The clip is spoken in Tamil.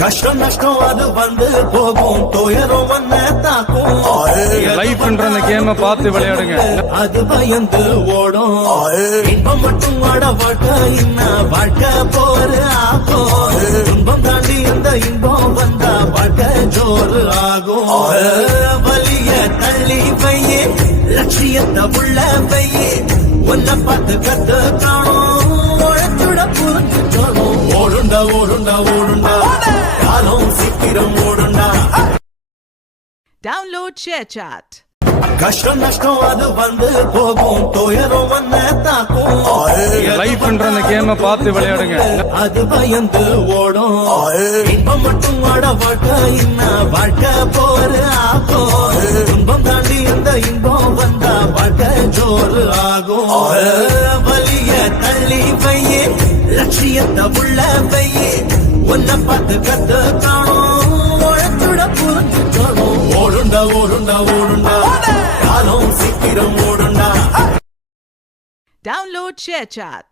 கஷ்டம் நஷ்டம் அது வந்து போகும் துயரம் வந்து தாக்கும் லைஃப்ன்ற அந்த கேமை பார்த்து விளையாடுங்க. அது பயந்து ஓடும் இன்பம் மட்டும் வாட வாழ்க்கை இன்ன வாழ்க்கை போரு ஆகும் துன்பம் தாண்டி இந்த இன்பம் வந்தா வாழ்க்கை ஜோறு ஆகும் வலிய தள்ளி பையே லட்சியத்தை உள்ள பையே உன்னை பார்த்து கத்து காணும் உழைச்சுட புரிஞ்சு சொல்லும் ஓடுண்டா ஓடுண்டா ஓடுண்டா காலம் சீக்கிரம் ஓடுண்டா. Download ShareChat. கஷ்டம் நஷ்டம் அது வந்து போகும் துயரம் வந்து தாக்கும் லைஃப்ன்ற அந்த கேமை பார்த்து விளையாடுங்க. அது பயந்து ஓடும் இன்பம் மட்டும் வாட வாழ்க்கை இன்ன வாழ்க்கை போரு ஆகும் துன்பம் தாண்டி இந்த இன்பம் வந்தா வாழ்க்கை ஜோறு ஆகும் வலிய தள்ளி பையே லட்சியத்தை உள்ள பையே உன்னை பார்த்து கத்து காணும் உழைச்சுட புரிஞ்சு சொல்லும் ஓடுண்டா ஓடுண்டா ஓடுண்டா காலம் சீக்கிரம் ஓடுண்டா. Download ShareChat.